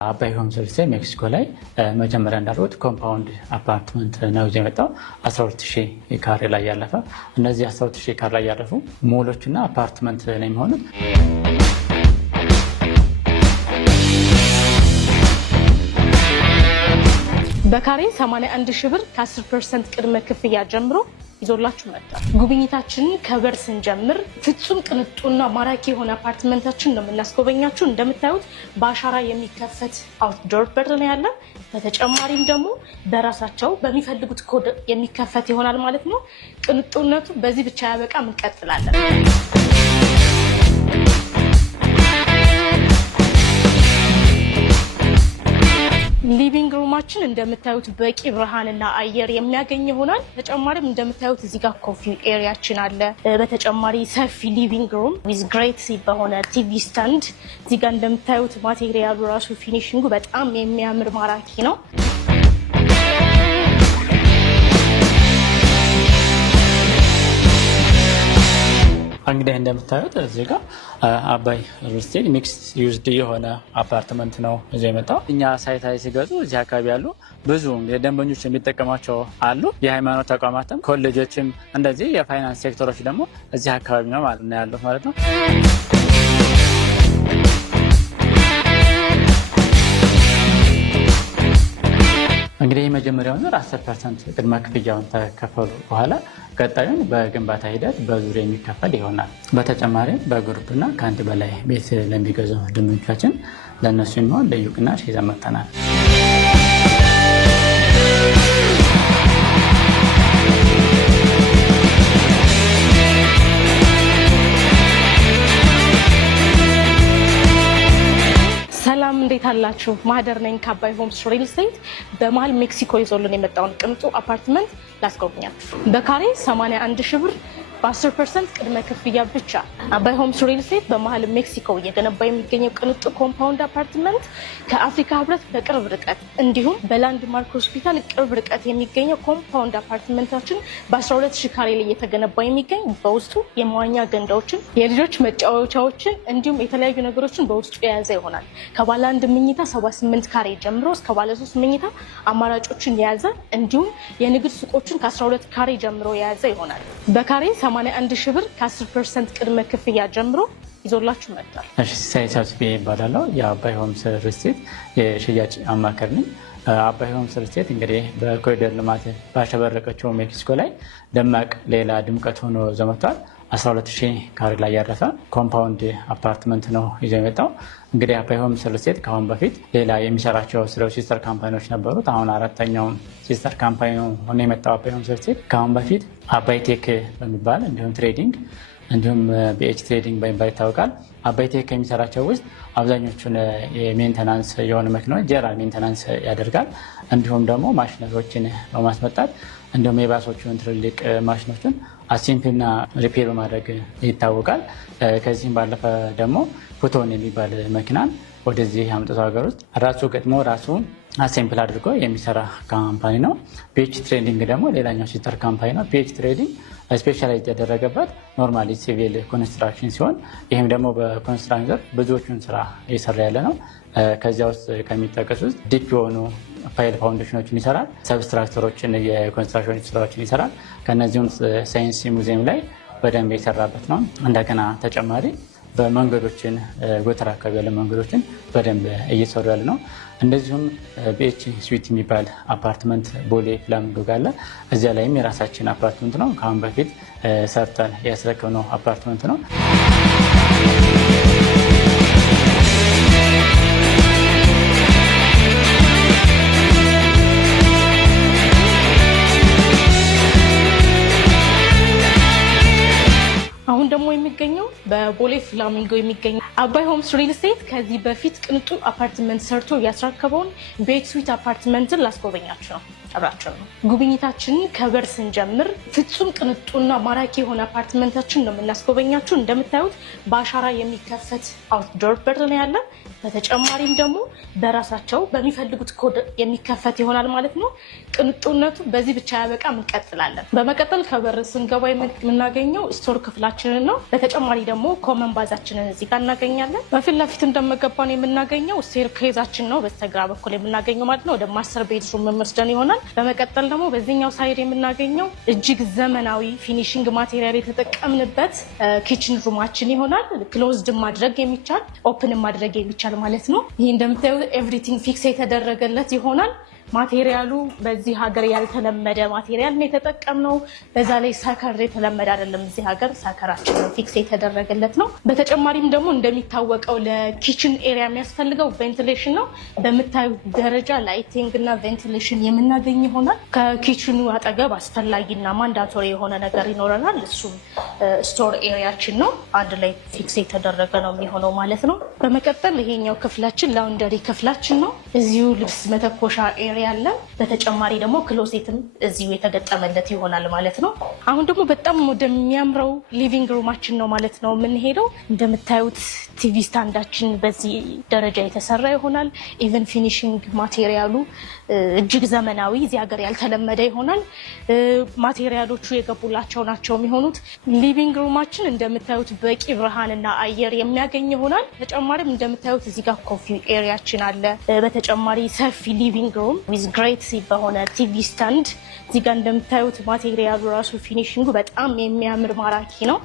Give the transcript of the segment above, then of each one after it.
አባይ ሆም ሰርቪስ ሜክሲኮ ላይ መጀመሪያ እንዳልኩት ኮምፓውንድ አፓርትመንት ነው የመጣው 12000 ካሬ ላይ ያለፈ እነዚህ 12000 ካሬ ላይ ያለፉ ሞሎችና አፓርትመንት ነው የሚሆኑት። በካሬ 81000 ብር ከ10% ቅድመ ክፍያ ጀምሮ ይዞላችሁ መጣ። ጉብኝታችንን ከበር ስንጀምር ፍጹም ቅንጡና ማራኪ የሆነ አፓርትመንታችን ነው የምናስጎበኛችሁ። እንደምታዩት በአሻራ የሚከፈት አውትዶር በር ነው ያለ። በተጨማሪም ደግሞ በራሳቸው በሚፈልጉት ኮድ የሚከፈት ይሆናል ማለት ነው። ቅንጡነቱ በዚህ ብቻ ያበቃ፣ እንቀጥላለን። ሊቪንግ ሩማችን እንደምታዩት በቂ ብርሃንና አየር የሚያገኝ ይሆናል። ተጨማሪም እንደምታዩት እዚህ ጋር ኮፊ ኤሪያችን አለ። በተጨማሪ ሰፊ ሊቪንግ ሩም ዊዝ ግሬት በሆነ ቲቪ ስታንድ። እዚህ ጋር እንደምታዩት ማቴሪያሉ ራሱ ፊኒሽንጉ በጣም የሚያምር ማራኪ ነው። እንግዲህ እንደምታዩት እዚህ ጋር አባይ ሪል ስቴት ሚክስ ዩዝድ የሆነ አፓርትመንት ነው እዚህ የመጣው። እኛ ሳይታይ ሲገዙ እዚህ አካባቢ ያሉ ብዙ ደንበኞች የሚጠቀማቸው አሉ። የሃይማኖት ተቋማትም ኮሌጆችም እንደዚህ የፋይናንስ ሴክተሮች ደግሞ እዚህ አካባቢ ነው ማለት ነው ያሉት ማለት ነው። እንግዲህ የመጀመሪያው ዙር 10% ቅድመ ክፍያውን ተከፈሉ በኋላ ቀጣዩን በግንባታ ሂደት በዙር የሚከፈል ይሆናል። በተጨማሪም በግሩፕና ከአንድ በላይ ቤት ለሚገዙ ደንበኞቻችን ለእነሱ የሚሆን ልዩ ቅናሽ ይዘን መጥተናል። ሰላም እንዴት አላችሁ? ማህደር ነኝ ከአባይ ሆምስ ሪል ስቴት። በመሀል ሜክሲኮ ይዞልን የመጣውን ቅንጡ አፓርትመንት ላስጎብኛችሁ። በካሬ 81000 ብር በ10% ቅድመ ክፍያ ብቻ አባይ ሆምስ ሪል ስቴት በመሀል ሜክሲኮ እየገነባ የሚገኘው ቅንጡ ኮምፓውንድ አፓርትመንት ከአፍሪካ ህብረት በቅርብ ርቀት እንዲሁም በላንድ ማርክ ሆስፒታል ቅርብ ርቀት የሚገኘው ኮምፓውንድ አፓርትመንታችን በ12000 ካሬ ላይ እየተገነባ የሚገኝ በውስጡ የመዋኛ ገንዳዎችን፣ የልጆች መጫወቻዎችን እንዲሁም የተለያዩ ነገሮችን በውስጡ የያዘ ይሆናል። ከባለ አንድ መኝታ 78 ካሬ ጀምሮ እስከ ባለ 3 መኝታ አማራጮችን የያዘ እንዲሁም የንግድ ሱቆችን ከ12 ካሬ ጀምሮ የያዘ ይሆናል። በካሬ 81000 ብር ከ10% ቅድመ ክፍያ ጀምሮ ይዞላችሁ መጥቷል። እሺ፣ ሳይሳውስ ይባላል። የአባይ ሆምስ ሪል ስቴት የሽያጭ አማካሪ ነኝ። አባይ ሆምስ ሪል ስቴት እንግዲህ በኮሪደር ልማት ባሸበረቀችው ሜክሲኮ ላይ ደማቅ ሌላ ድምቀት ሆኖ ዘመቷል። 12000 ካሬ ላይ ያረፈ ኮምፓውንድ አፓርትመንት ነው ይዞ የመጣው። እንግዲህ አባይ ሆምስ ሪል ስቴት ከአሁን በፊት ሌላ የሚሰራቸው ስለ ሲስተር ካምፓኒዎች ነበሩት። አሁን አራተኛው ሲስተር ካምፓኒ ሆኖ የመጣው አባይ ሆምስ ሪል ስቴት ከአሁን በፊት አባይ ቴክ በሚባል እንዲሁም ትሬዲንግ እንዲሁም ቢኤች ትሬዲንግ በሚባል ይታወቃል። አባይ ቴክ ከሚሰራቸው ውስጥ አብዛኞቹን የሜንተናንስ የሆኑ መኪናዎች ጀነራል ሜንተናንስ ያደርጋል። እንዲሁም ደግሞ ማሽነሪዎችን በማስመጣት እንዲሁም የባሶቹን ትልልቅ ማሽኖችን አሴምፕልና ሪፔር በማድረግ ይታወቃል። ከዚህም ባለፈ ደግሞ ፉቶን የሚባል መኪናን ወደዚህ አምጥቶ ሀገር ውስጥ ራሱ ገጥሞ ራሱ አሴምፕል አድርጎ የሚሰራ ካምፓኒ ነው። ፒኤች ትሬዲንግ ደግሞ ሌላኛው ሲስተር ካምፓኒ ነው። ፒኤች ትሬዲንግ ስፔሻላይዝ ያደረገበት ኖርማሊ ሲቪል ኮንስትራክሽን ሲሆን ይህም ደግሞ በኮንስትራክሽን ዘርፍ ብዙዎቹን ስራ እየሰራ ያለ ነው። ከዚያ ውስጥ ከሚጠቀሱ ውስጥ ዲፕ የሆኑ ፋይል ፋውንዴሽኖችን ይሰራል። ሰብስትራክተሮችን የኮንስትራክሽን ስራዎችን ይሰራል። ከነዚሁም ሳይንስ ሙዚየም ላይ በደንብ የሰራበት ነው። እንደገና ተጨማሪ በመንገዶችን ጎተራ አካባቢ ያለ መንገዶችን በደንብ እየሰሩ ያለ ነው። እንደዚሁም ቢኤች ስዊት የሚባል አፓርትመንት ቦሌ ፍላሚንጎ ጋር አለ። እዚያ ላይም የራሳችን አፓርትመንት ነው። ከአሁን በፊት ሰርተን ያስረከብነው አፓርትመንት ነው። አሁን ደግሞ የሚገኘው በቦሌ ፍላሚንጎ የሚገኘው አባይ ሆምስ ሪል ስቴት ከዚህ በፊት ቅንጡ አፓርትመንት ሰርቶ ያስረከበውን ቤት ስዊት አፓርትመንትን ላስጎበኛችሁ ነው። አብራችሁ ነው። ጉብኝታችንን ከበር ስንጀምር ፍጹም ቅንጡና ማራኪ የሆነ አፓርትመንታችን ነው የምናስጎበኛችሁ። እንደምታዩት በአሻራ የሚከፈት አውትዶር በር ነው ያለ። በተጨማሪም ደግሞ በራሳቸው በሚፈልጉት ኮድ የሚከፈት ይሆናል ማለት ነው። ቅንጡነቱ በዚህ ብቻ ያበቃ፣ እንቀጥላለን። በመቀጠል ከበር ስንገባ የምናገኘው ስቶር ክፍላችንን ነው። በተጨማሪ ደግሞ ኮመን ባዛችንን እዚህ ጋር እናገኛለን። በፊት ለፊት እንደመገባን የምናገኘው ስቴር ኬዛችን ነው በስተግራ በኩል የምናገኘው ማለት ነው። ወደ ማስተር ቤድሩም የሚወስደን ይሆናል። በመቀጠል ደግሞ በዚህኛው ሳይድ የምናገኘው እጅግ ዘመናዊ ፊኒሽንግ ማቴሪያል የተጠቀምንበት ኪችን ሩማችን ይሆናል። ክሎዝድ ማድረግ የሚቻል ኦፕን ማድረግ የሚቻል ማለት ነው። ይህ እንደምታዩት ኤቭሪቲንግ ፊክስ የተደረገለት ይሆናል። ማቴሪያሉ በዚህ ሀገር ያልተለመደ ማቴሪያል ነው የተጠቀምነው። በዛ ላይ ሰከር የተለመደ አይደለም። እዚህ ሀገር ሰከራችን ነው ፊክስ የተደረገለት ነው። በተጨማሪም ደግሞ እንደሚታወቀው ለኪችን ኤሪያ የሚያስፈልገው ቬንቲሌሽን ነው። በምታዩት ደረጃ ላይቲንግ እና ቬንቲሌሽን የምናገኝ ይሆናል። ከኪችኑ አጠገብ አስፈላጊና ማንዳቶሪ የሆነ ነገር ይኖረናል። እሱም ስቶር ኤሪያችን ነው። አንድ ላይ ፊክስ የተደረገ ነው የሚሆነው ማለት ነው። በመቀጠል ይሄኛው ክፍላችን ላውንደሪ ክፍላችን ነው። እዚሁ ልብስ መተኮሻ ኤሪያ ያለ በተጨማሪ ደግሞ ክሎሴትም እዚሁ የተገጠመለት ይሆናል ማለት ነው። አሁን ደግሞ በጣም ወደሚያምረው ሊቪንግ ሩማችን ነው ማለት ነው የምንሄደው። እንደምታዩት ቲቪ ስታንዳችን በዚህ ደረጃ የተሰራ ይሆናል። ኢቨን ፊኒሽንግ ማቴሪያሉ እጅግ ዘመናዊ እዚህ ሀገር ያልተለመደ ይሆናል። ማቴሪያሎቹ የገቡላቸው ናቸው የሚሆኑት። ሊቪንግ ሩማችን እንደምታዩት በቂ ብርሃንና አየር የሚያገኝ ይሆናል። ተጨማሪም እንደምታዩት እዚህ ጋር ኮፊ ኤሪያችን አለ። በተጨማሪ ሰፊ ሊቪንግ ሩም ዊዝ ግሬት በሆነ ቲቪ ስታንድ እዚህ ጋር እንደምታዩት ማቴሪያሉ ራሱ ፊኒሽንጉ በጣም የሚያምር ማራኪ ነው።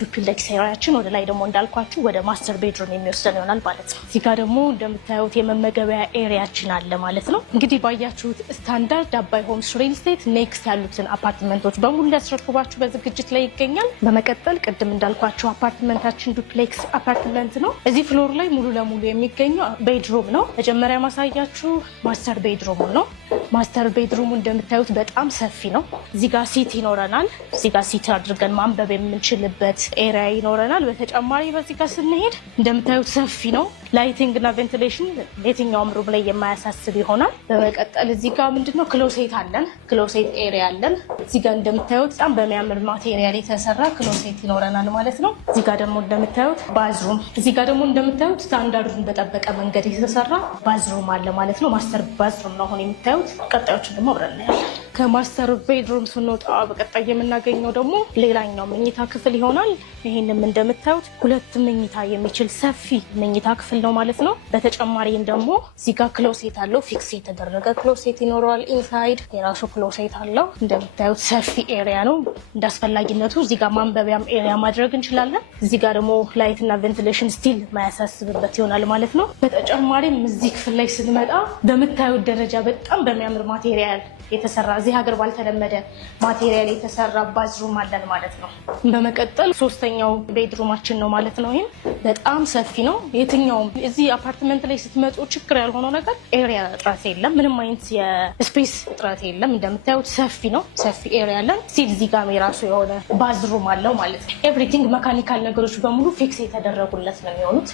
ዱፕሌክስ ኤሪያችን ወደ ላይ ደግሞ እንዳልኳችሁ ወደ ማስተር ቤድሩም የሚወስደን ይሆናል ማለት ነው። እዚህ ጋር ደግሞ እንደምታዩት የመመገቢያ ኤሪያችን አለ ማለት ነው። እንግዲህ ባያችሁት ስታንዳርድ አባይ ሆምስ ሪል ስቴት ኔክስት ያሉትን አፓርትመንቶች በሙሉ ሊያስረክባችሁ በዝግጅት ላይ ይገኛል። በመቀጠል ቅድም እንዳልኳችሁ አፓርትመንታችን ዱፕሌክስ አፓርትመንት ነው። እዚህ ፍሎር ላይ ሙሉ ለሙሉ የሚገኘው ቤድሩም ነው። መጀመሪያ ማሳያችሁ ማስተር ቤድሩሙ ነው። ማስተር ቤድሩሙ እንደምታዩት በጣም ሰፊ ነው። እዚህ ጋር ሲት ይኖረናል። እዚህ ጋር ሲት አድርገን ማንበብ የምንችልበት ኤሪያ ይኖረናል። በተጨማሪ በዚህ ጋር ስንሄድ እንደምታዩት ሰፊ ነው። ላይቲንግ እና ቬንቲሌሽን የትኛውም ሩም ላይ የማያሳስብ ይሆናል። በመቀጠል እዚህ ጋር ምንድነው ክሎሴት አለን። ክሎሴት ኤሪያ አለን። እዚህ ጋር እንደምታዩት በጣም በሚያምር ማቴሪያል የተሰራ ክሎሴት ይኖረናል ማለት ነው። እዚህ ጋር ደግሞ እንደምታዩት ባዝሩም፣ እዚህ ጋር ደግሞ እንደምታዩት ስታንዳርዱን በጠበቀ መንገድ የተሰራ ባዝሩም አለ ማለት ነው። ማስተር ባዝሩም ነው አሁን የምታዩት። ቀጣዮችን ደግሞ አብረን እናያለን። ከማስተር ቤድሩም ስንወጣ በቀጣይ የምናገኘው ደግሞ ሌላኛው መኝታ ክፍል ይሆናል። ይህንም እንደምታዩት 2 መኝታ የሚችል ሰፊ መኝታ ክፍል ነው ማለት ነው። በተጨማሪም ደግሞ እዚህ ጋር ክሎሴት አለው። ፊክስ የተደረገ ክሎሴት ይኖረዋል። ኢንሳይድ የራሱ ክሎሴት አለው። እንደምታዩት ሰፊ ኤሪያ ነው። እንደ አስፈላጊነቱ እዚህ ጋር ማንበቢያም ኤሪያ ማድረግ እንችላለን። እዚህ ጋር ደግሞ ላይት እና ቬንቲሌሽን ስቲል ማያሳስብበት ይሆናል ማለት ነው። በተጨማሪም እዚህ ክፍል ላይ ስንመጣ በምታዩት ደረጃ በጣም በሚያምር ማቴሪያል የተሰራ እዚህ ሀገር ባልተለመደ ማቴሪያል የተሰራ ባዝሩም አለን ማለት ነው። በመቀጠል 3ኛው ቤድሩማችን ነው ማለት ነው። ይህም በጣም ሰፊ ነው። የትኛውም እዚህ አፓርትመንት ላይ ስትመጡ ችግር ያልሆነው ነገር ኤሪያ እጥረት የለም። ምንም አይነት የስፔስ እጥረት የለም። እንደምታዩት ሰፊ ነው። ሰፊ ኤሪያ አለን። ሲል እዚህ ጋር የራሱ የሆነ ባዝሩም አለው ማለት ነው። ኤቭሪቲንግ መካኒካል ነገሮች በሙሉ ፊክስ የተደረጉለት ነው የሚሆኑት።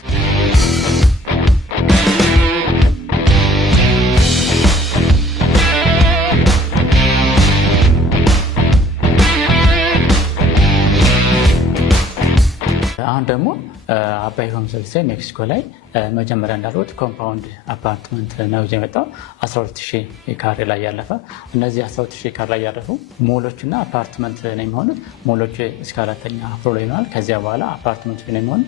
አሁን ደግሞ አባይ ሆምስ ሪል ስቴት ሜክሲኮ ላይ መጀመሪያ እንዳልኩት ኮምፓውንድ አፓርትመንት ነው ይዞ የመጣው 12000 ካሬ ላይ ያለፈ። እነዚህ 12000 ካሬ ላይ ያለፉ ሞሎችና አፓርትመንት ነው የሚሆኑት። ሞሎች እስከ 4ኛ ፍሎር ይሆናል። ከዚያ በኋላ አፓርትመንት ነው የሚሆኑ።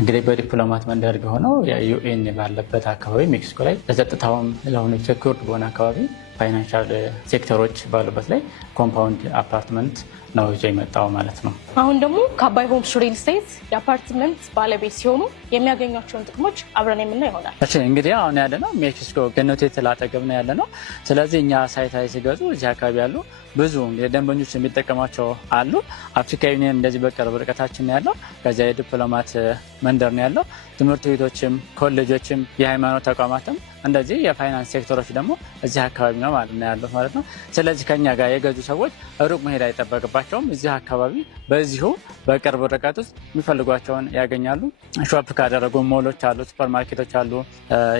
እንግዲህ በዲፕሎማት መንደር ሆነው የዩኤን ባለበት አካባቢ ሜክሲኮ ላይ ለጸጥታውም ለሆኑ ሴኩርድ በሆነ አካባቢ ፋይናንሻል ሴክተሮች ባሉበት ላይ ኮምፓውንድ አፓርትመንት ነው ይዞ የመጣው ማለት ነው። አሁን ደግሞ ከአባይ ሆምስ ሪል ስቴት የአፓርትመንት ባለቤት ሲሆኑ የሚያገኟቸውን ጥቅሞች አብረን የምናየው ይሆናል። እሺ እንግዲህ አሁን ያለነው ሜክሲኮ ገነት ሆቴል አጠገብ ነው ያለነው። ስለዚህ እኛ ሳይት ላይ ሲገዙ እዚህ አካባቢ ያሉ ብዙ ደንበኞች የሚጠቀሟቸው አሉ። አፍሪካ ዩኒየን እንደዚህ በቅርብ ርቀታችን ያለው፣ ከዚያ የዲፕሎማት መንደር ነው ያለው። ትምህርት ቤቶችም ኮሌጆችም የሃይማኖት ተቋማትም እንደዚህ የፋይናንስ ሴክተሮች ደግሞ እዚህ አካባቢ ነው ማለት ነው ያሉት ማለት ነው። ስለዚህ ከኛ ጋር የገዙ ሰዎች ሩቅ መሄድ አይጠበቅባቸውም። እዚህ አካባቢ በዚሁ በቅርብ ርቀት ውስጥ የሚፈልጓቸውን ያገኛሉ። ሾፕ ካደረጉ ሞሎች አሉ፣ ሱፐርማርኬቶች አሉ፣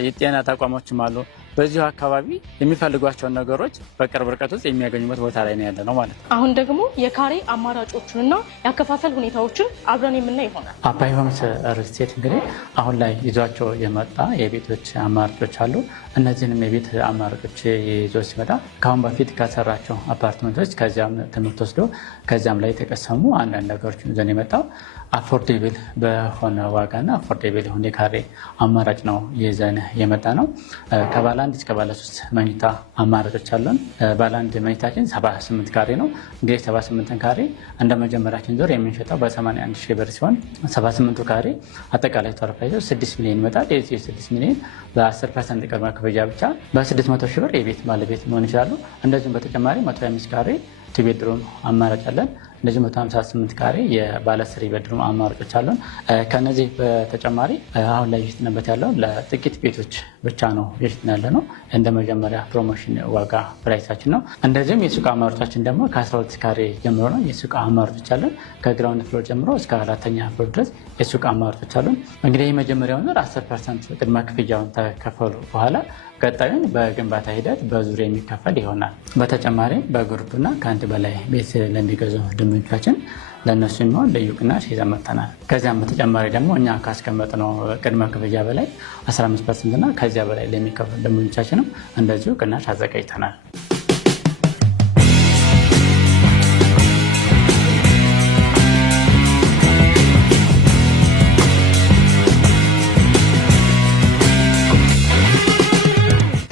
የጤና ተቋሞችም አሉ። በዚሁ አካባቢ የሚፈልጓቸውን ነገሮች በቅርብ ርቀት ውስጥ የሚያገኙበት ቦታ ላይ ነው ያለ ነው ማለት ነው። አሁን ደግሞ የካሬ አማራጮቹንና ያከፋፈል ሁኔታዎችን አብረን የምናይ ይሆናል። አባይ ሆምስ ሪል ስቴት እንግዲህ አሁን ላይ ይዟቸው የመጣ የቤቶች አማራጮች አሉ። እነዚህንም የቤት አማራጮች ይዞ ሲመጣ ከአሁን በፊት ከሰራቸው አፓርትመንቶች ከዚያም ትምህርት ወስዶ ከዚያም ላይ የተቀሰሙ አንዳንድ ነገሮች ይዘን የመጣው አፎርዴብል በሆነ ዋጋና አፎርዴብል የሆነ የካሬ አማራጭ ነው ይዘን የመጣ ነው። ከባለ 1 እስከ ባለ 3 መኝታ አማራጮች አለን። ባለ 1 መኝታችን 78 ካሬ ነው። እንግዲህ 78 ካሬ እንደ መጀመሪያችን ዞር የምንሸጠው በ81 ሺህ ብር ሲሆን 78 ካሬ አጠቃላይ ተርፋይዘው 6 ሚሊዮን ይመጣል። የዚህ 6 ሚሊዮን በ10% ቅድመ ክፍያ ብቻ በ600 ሺህ ብር የቤት ባለቤት መሆን ይችላሉ። እንደዚሁም በተጨማሪ 125 ካሬ ቱ ቤድሩም አማራጭ አለን። እንደዚህ 158 ካሬ የባለ 3 ቤድሩም አማራጮች አሉን። ከነዚህ በተጨማሪ አሁን ላይ እየሸጥንበት ያለው ለጥቂት ቤቶች ብቻ ነው እየሸጥን ያለ ነው። እንደ መጀመሪያ ፕሮሞሽን ዋጋ ፕራይሳችን ነው። እንደዚሁም የሱቅ አማራጮቻችን ደግሞ ከ12 ካሬ ጀምሮ ነው የሱቅ አማራጮች አሉን። ከግራውንድ ፍሎር ጀምሮ እስከ 4ኛ ፍሎር ድረስ የሱቅ አማራጮች አሉን። እንግዲህ የመጀመሪያውን 10% ቅድመ ክፍያውን ተከፈሉ በኋላ ቀጣዩን በግንባታ ሂደት በዙር የሚከፈል ይሆናል። በተጨማሪም በግሩፕና ከአንድ በላይ ቤት ለሚገዙ ደንበኞቻችን ለእነሱ የሚሆን ልዩ ቅናሽ ይዘን መጥተናል። ከዚያም በተጨማሪ ደግሞ እኛ ካስቀመጥነው ቅድመ ክፍያ በላይ 15% እና ከዚያ በላይ ለሚከፍሉ ደንበኞቻችንም እንደዚሁ ቅናሽ አዘጋጅተናል።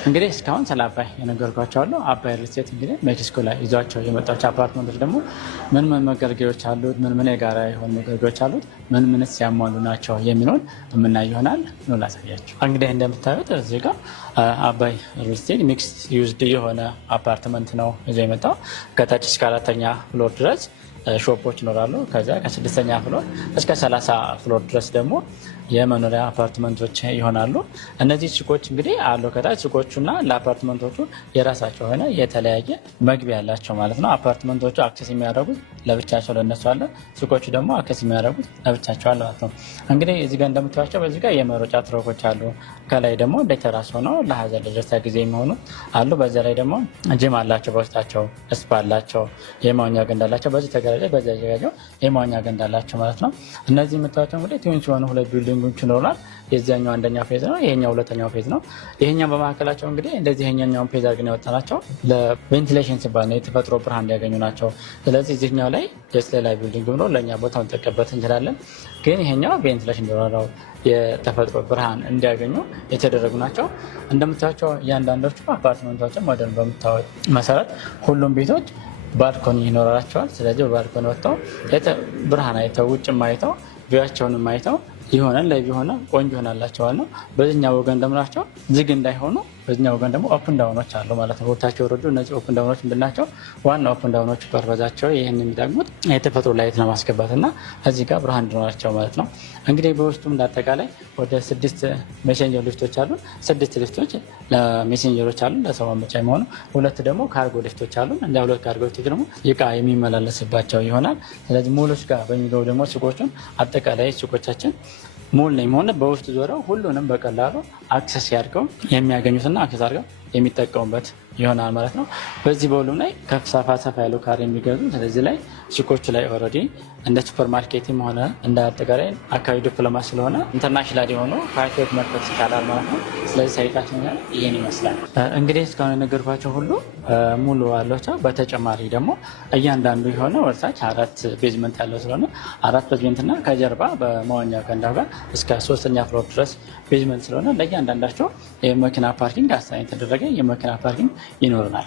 እንግዲህ እስካሁን ስለ አባይ የነገርኳቸው አሉ። አባይ ሪል ስቴት እንግዲህ ሜክሲኮ ላይ ይዟቸው የመጣቸው አፓርትመንቶች ደግሞ ምን ምን መገልገያዎች አሉት፣ ምን ምን የጋራ የሆኑ መገልገያዎች አሉት፣ ምን ምንስ ያሟሉ ናቸው የሚለውን የምናይ ይሆናል። ነው ላሳያቸው። እንግዲህ እንደምታዩት እዚህ ጋር አባይ ሪል ስቴት ሚክስድ ዩዝድ የሆነ አፓርትመንት ነው ይዞ የመጣው። ከታች እስከ 4ኛ ፍሎር ድረስ ሾፖች ይኖራሉ። ከዚያ ከ6ኛ ፍሎር እስከ 30 ፍሎር ድረስ ደግሞ የመኖሪያ አፓርትመንቶች ይሆናሉ። እነዚህ ሱቆች እንግዲህ አሉ። ከታች ሱቆቹና ለአፓርትመንቶቹ የራሳቸው ሆነ የተለያየ መግቢያ ያላቸው ማለት ነው። አፓርትመንቶቹ አክሰስ የሚያደርጉት ለብቻቸው ለነሱ አለ፣ ሱቆቹ ደግሞ አክሰስ የሚያደርጉት ለብቻቸው አለ ማለት ነው። እንግዲህ እዚህ ጋር እንደምታዩቸው በዚህ ጋር የመሮጫ ትረኮች አሉ። ከላይ ደግሞ ለቴራስ ሆነው ለሀዘን ለደስታ ጊዜ የሚሆኑ አሉ። በዚያ ላይ ደግሞ ጂም አላቸው፣ በውስጣቸው ስፓ አላቸው፣ የመዋኛ ገንዳ አላቸው። በዚህ ተገራጀ በዚያ ዘጋጀው የመዋኛ ገንዳ አላቸው ማለት ነው። እነዚህ የምታዩቸው እንግዲህ ትዊንስ የሆኑ 2 ቢልዲንጎች ይኖራል። የዚያኛው አንደኛው ፌዝ ነው፣ ይሄኛው ሁለተኛው ፌዝ ነው። ይሄኛው በመካከላቸው እንግዲህ እንደዚህ ይሄኛውን ፌዝ አድርገን ያወጣናቸው ለቬንቲሌሽን ሲባል ነው፣ የተፈጥሮ ብርሃን እንዲያገኙ ናቸው። ስለዚህ እዚህኛው ላይ ጀስት ሌላ ቢልዲንግ ብሎ ለእኛ ቦታውን እንጠቀምበት እንችላለን። ግን ይሄኛው ቬንቲሌሽን እንዲኖረው የተፈጥሮ ብርሃን እንዲያገኙ የተደረጉ ናቸው። እንደምታዩቸው እያንዳንዶቹ አፓርትመንቶችን ሞዴል በምታዩት መሰረት ሁሉም ቤቶች ባልኮኒ ይኖራቸዋል። ስለዚህ በባልኮኒ ወጥተው ብርሃን አይተው ውጭም አይተው ቪያቸውንም አይተው ይሆናል ላይ ቢሆነ ቆንጆ ይሆናላቸዋል ነው። በዚህኛው ወገን እንደምናቸው ዝግ እንዳይሆኑ በዚህኛው ወገን ደግሞ ኦፕን ዳውኖች አሉ ማለት ነው። ቦታቸው ወረዱ። እነዚህ ኦፕን ዳውኖች ምንድናቸው? ዋና ኦፕን ዳውኖች ፐርፐዛቸው ይህን የሚጠቅሙት የተፈጥሮ ላይት ለማስገባት እና እዚህ ጋር ብርሃን እንዲኖራቸው ማለት ነው። እንግዲህ በውስጡም እንዳጠቃላይ ወደ 6 ሜሴንጀር ሊፍቶች አሉ። 6 ሊፍቶች ለሜሴንጀሮች አሉ ለሰው ማመጫ የሚሆኑ፣ 2 ደግሞ ካርጎ ሊፍቶች አሉ። እንደ 2 ካርጎ ሊፍቶች ደግሞ እቃ የሚመላለስባቸው ይሆናል። ስለዚህ ሙሎች ጋር በሚገቡ ደግሞ ሱቆቹን አጠቃላይ ሱቆቻችን ሙሉ ነው የሚሆነ በውስጥ ዞረው ሁሉንም በቀላሉ አክሰስ ያድርገው የሚያገኙትና አክሰስ አድርገው የሚጠቀሙበት ይሆናል ማለት ነው። በዚህ በሁሉም ላይ ሰፋ ያለው ካሬ የሚገዙ ስለዚህ ላይ ሱቆቹ ላይ ኦልሬዲ እንደ ሱፐር ማርኬትም ሆነ እንደ አጠቃላይ አካባቢ ዲፕሎማ ስለሆነ ኢንተርናሽናል የሆኑ ፓርቲዎች መክፈት ይቻላል ማለት ነው። ስለዚህ ሳይታችን ይህን ይመስላል። እንግዲህ እስካሁን የነገርኳቸው ሁሉ ሙሉ አሏቸው። በተጨማሪ ደግሞ እያንዳንዱ የሆነ ወደታች 4 ቤዝመንት ያለው ስለሆነ 4 ቤዝመንትና ከጀርባ በመዋኛ ገንዳ ጋር እስከ 3ኛ ፍሎር ድረስ ቤዝመንት ስለሆነ ለእያንዳንዳቸው የመኪና ፓርኪንግ አሳይን የተደረገ የመኪና ፓርኪንግ ይኖረናል።